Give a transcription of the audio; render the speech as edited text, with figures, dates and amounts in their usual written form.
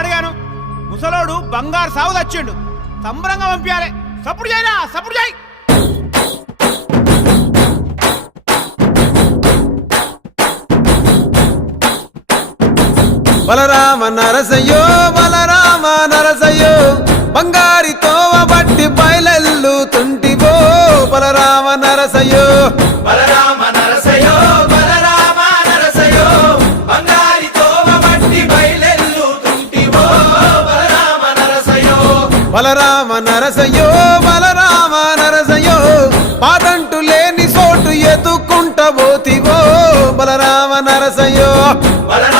అడిగాను. ముసలోడు బంగారు సాగు తెచ్చిండు. సంబరంగా పంపించాలి. సప్పుడు చేయరా, సప్పుడు చేయి. బలరామ నరసయ్యో బలరామ నరసయ్యో బంగారి తోవ బట్టి బయలెల్లుతుంటివో బలరామ నరసయ్యో బలరామ నరసయ్యో బలరామ నరసయ్యో బంగారి తోవ బట్టి బయలెల్లుతుంటివో బలరామ నరసయ్యో బలరామ నరసయ్యో బలరామ నరసయ్యో పాదంటు లేని చోటు ఎత్తుకుంట పోతివో బలరామ నరసయ్యో బలరామ